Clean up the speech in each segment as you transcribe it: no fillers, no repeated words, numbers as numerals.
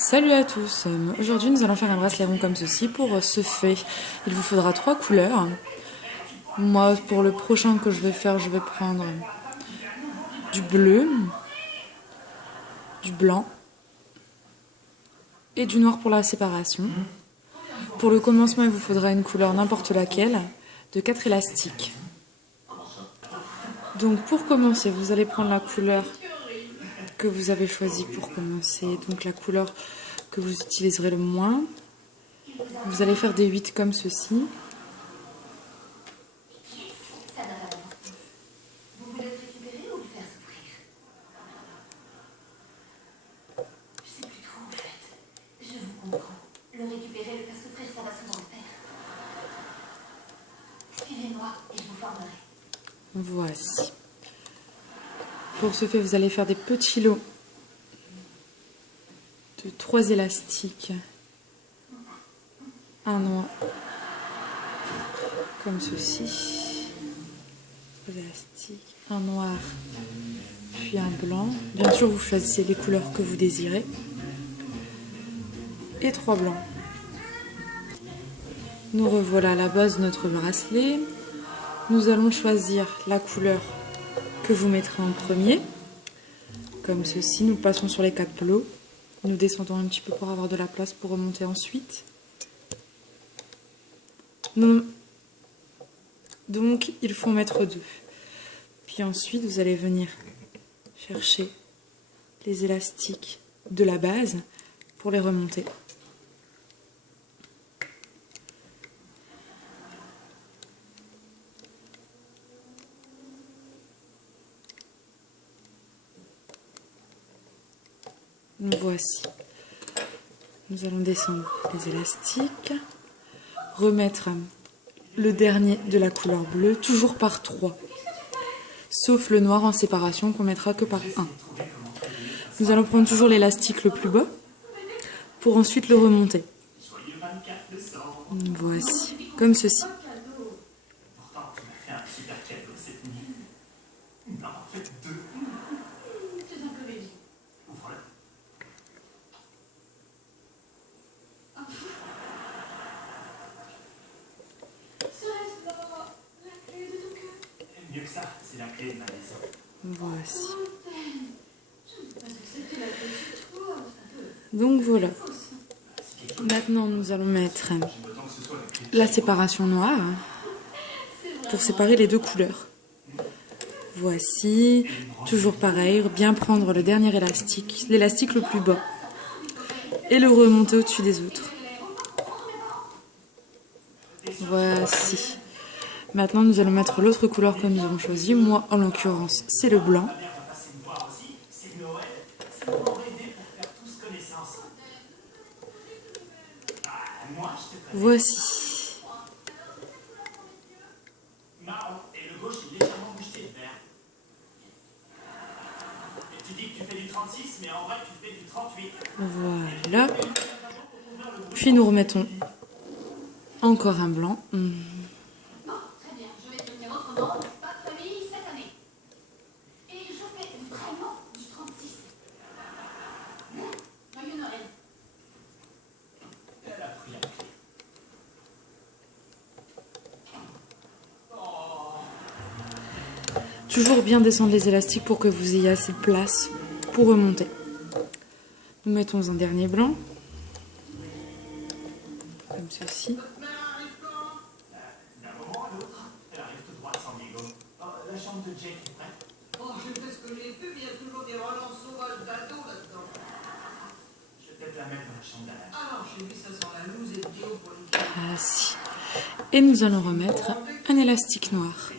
Salut à tous, aujourd'hui nous allons faire un bracelet rond comme ceci. Pour ce fait, il vous faudra 3 couleurs. Moi, pour le prochain que je vais faire, je vais prendre du bleu, du blanc et du noir pour la séparation. Pour le commencement, il vous faudra une couleur n'importe laquelle, de 4 élastiques. Donc pour commencer, vous allez prendre la couleur que vous avez choisie pour commencer, donc la couleur que vous utiliserez le moins. Vous allez faire des 8 comme ceci. Vous voulez le récupérer ou le faire souffrir? Je sais plus trop en fait. Je vous comprends. Le récupérer, le faire souffrir, ça va souvent le faire. Suivez-moi et je vous formerai. Voici. Pour ce fait, vous allez faire des petits lots de 3 élastiques, un noir, comme ceci, 3 élastiques, un noir, puis un blanc. Bien sûr, vous choisissez les couleurs que vous désirez, et 3 blancs. Nous revoilà à la base de notre bracelet. Nous allons choisir la couleur que vous mettrez en premier, comme ceci. Nous passons sur les 4 lots. Nous descendons un petit peu pour avoir de la place pour remonter ensuite. Donc, il faut en mettre 2. Puis ensuite, vous allez venir chercher les élastiques de la base pour les remonter. Voici. Nous allons descendre les élastiques, remettre le dernier de la couleur bleue, toujours par 3, sauf le noir en séparation qu'on mettra que par 1. Nous allons prendre toujours l'élastique le plus bas pour ensuite le remonter. Voici, comme ceci. Mieux que ça, c'est la clé de ma maison. Voici. Donc voilà. Maintenant, nous allons mettre la séparation noire pour séparer les 2 couleurs. Voici. Toujours pareil, bien prendre le dernier élastique, l'élastique le plus bas, et le remonter au-dessus des autres. Voici. Maintenant, nous allons mettre l'autre couleur que nous avons choisie. Moi, en l'occurrence, c'est le blanc. Voici. Voilà. Puis nous remettons encore un blanc. Toujours bien descendre les élastiques pour que vous ayez assez de place pour remonter. Nous mettons un dernier blanc, comme ceci. D'un moment à l'autre, elle arrive tout droit de San Diego. La chambre de Jake est prête. Oh, je fais ce que j'ai pu, mais il y a toujours des relances sauvages d'ado là-dedans. Je vais peut-être la mettre dans la chambre d'Alain. Ah non, chez lui, ça sent la loose et le bio pour les filles. Ah si. Et nous allons remettre un élastique noir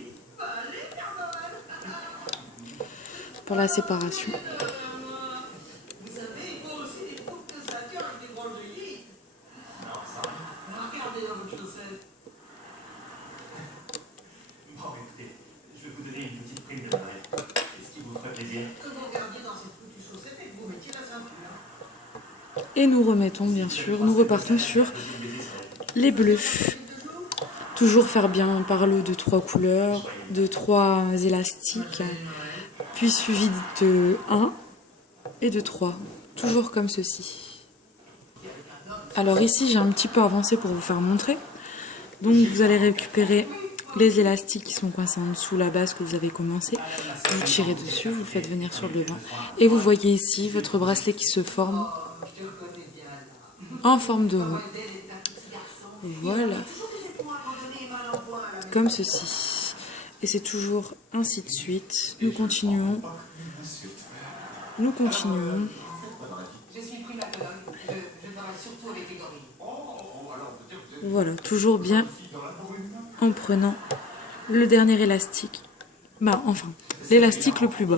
pour la séparation. Vous savez, il faut aussi des coupes de ceinture avec des branches de lit. Non, ça va. Regardez dans votre chaussette. Bon, écoutez, je vais vous donner une petite prime de Noël. Qu'est-ce qui vous ferait plaisir? Que vous regardiez dans cette foutue chaussette et que vous mettiez la ceinture. Et nous remettons, bien sûr, nous repartons sur les bleus. Toujours faire bien par lot de 3 couleurs, de 3 élastiques, puis suivi de 1 et de 3. Toujours comme ceci. Alors ici, j'ai un petit peu avancé pour vous faire montrer. Donc vous allez récupérer les élastiques qui sont coincés en dessous la base que vous avez commencé. Vous tirez dessus, vous le faites venir sur le devant. Et vous voyez ici votre bracelet qui se forme en forme de roue. Voilà. Comme ceci. Et c'est toujours ainsi de suite. Nous continuons. Nous continuons. Voilà, toujours bien en prenant le dernier élastique. Bah, enfin, l'élastique le plus bas.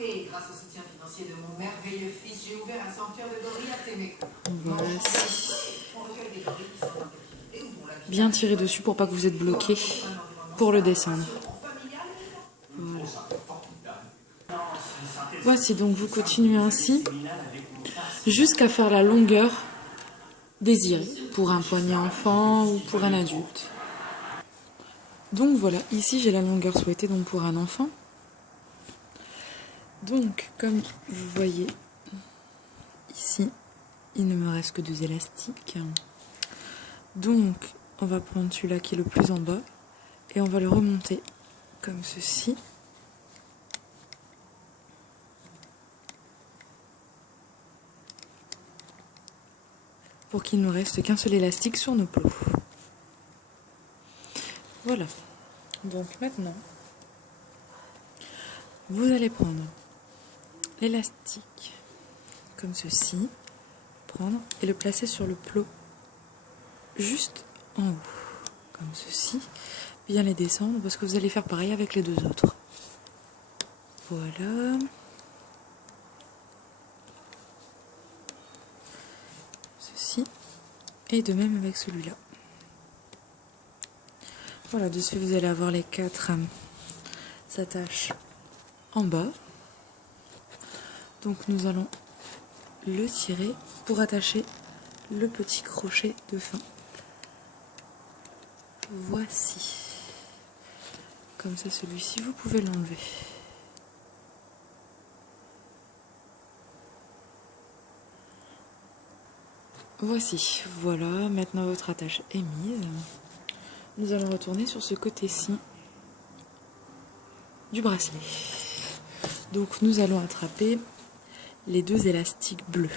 Et grâce au soutien financier de mon merveilleux fils, j'ai ouvert un sanctuaire de gorilles à Téméco. Voici. On recueille des gorilles qui sont intéressés et où vont la vie. Bien tirer dessus pour pas que vous êtes bloqué pour le descendre. Voilà. Voici, donc vous continuez ainsi jusqu'à faire la longueur désirée pour un poignet enfant ou pour un adulte. Donc voilà, ici j'ai la longueur souhaitée donc pour un enfant. Donc comme vous voyez ici, il ne me reste que 2 élastiques. Donc on va prendre celui-là qui est le plus en bas et on va le remonter comme ceci. Pour qu'il ne nous reste qu'un seul élastique sur nos plots. Voilà. Donc maintenant, vous allez prendre l'élastique comme ceci, prendre et le placer sur le plot juste en haut, comme ceci. Bien les descendre parce que vous allez faire pareil avec les 2 autres. Voilà. Ceci. Et de même avec celui-là. Voilà, de ce fait, vous allez avoir les 4 s'attachent en bas. Donc nous allons le tirer pour attacher le petit crochet de fin. Voici. Comme ça, celui-ci, vous pouvez l'enlever. Voici, voilà, maintenant votre attache est mise. Nous allons retourner sur ce côté-ci du bracelet. Donc nous allons attraper les 2 élastiques bleus,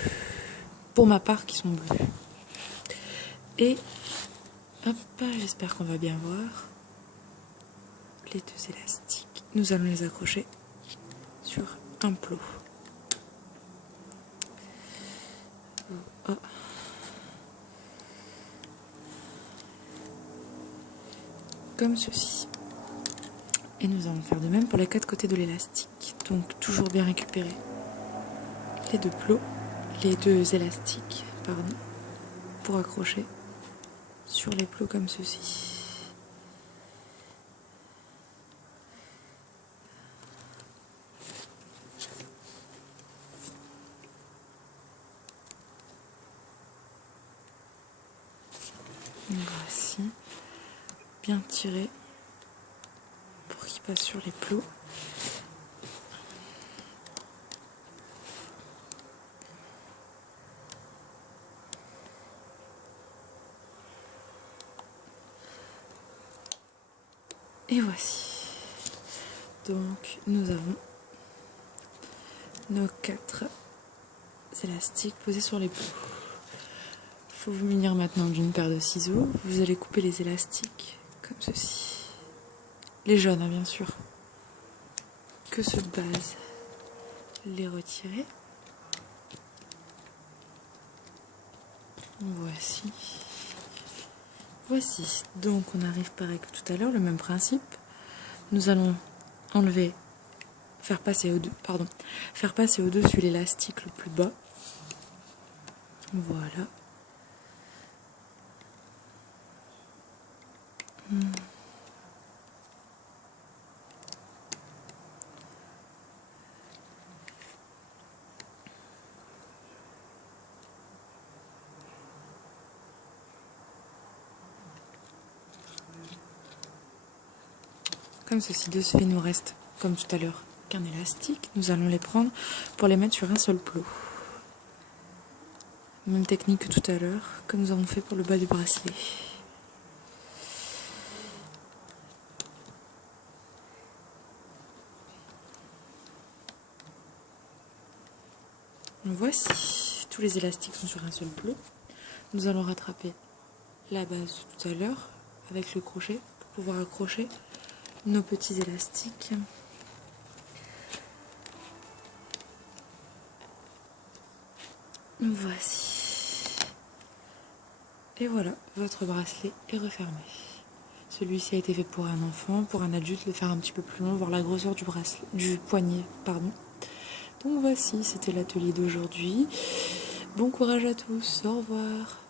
pour ma part qui sont bleus. Et hop, j'espère qu'on va bien voir les 2 élastiques. Nous allons les accrocher sur un plot. Oh. Comme ceci. Et nous allons faire de même pour les 4 côtés de l'élastique. Donc toujours bien récupérer les 2 plots, les 2 élastiques, pardon, pour accrocher sur les plots comme ceci. Voici, bien tiré pour qu'il passe sur les plots. Et voici. Donc nous avons nos 4 élastiques posés sur les plots. Il faut vous munir maintenant d'une paire de ciseaux. Vous allez couper les élastiques comme ceci. Les jaunes, hein, bien sûr. Que ceux de base. Les retirer. Voici. Voici. Donc on arrive pareil que tout à l'heure, le même principe. Nous allons enlever, faire passer au-dessus l'élastique le plus bas. Voilà. Comme ceci, de ce fait, il nous reste, comme tout à l'heure, qu'un élastique. Nous allons les prendre pour les mettre sur un seul plot. Même technique que tout à l'heure, que nous avons fait pour le bas du bracelet. Voici, tous les élastiques sont sur un seul bleu. Nous allons rattraper la base de tout à l'heure avec le crochet pour pouvoir accrocher nos petits élastiques. Voici. Et voilà, votre bracelet est refermé. Celui-ci a été fait pour un enfant, pour un adulte, le faire un petit peu plus long, voir la grosseur du poignet, pardon. Donc voici, c'était l'atelier d'aujourd'hui. Bon courage à tous, au revoir.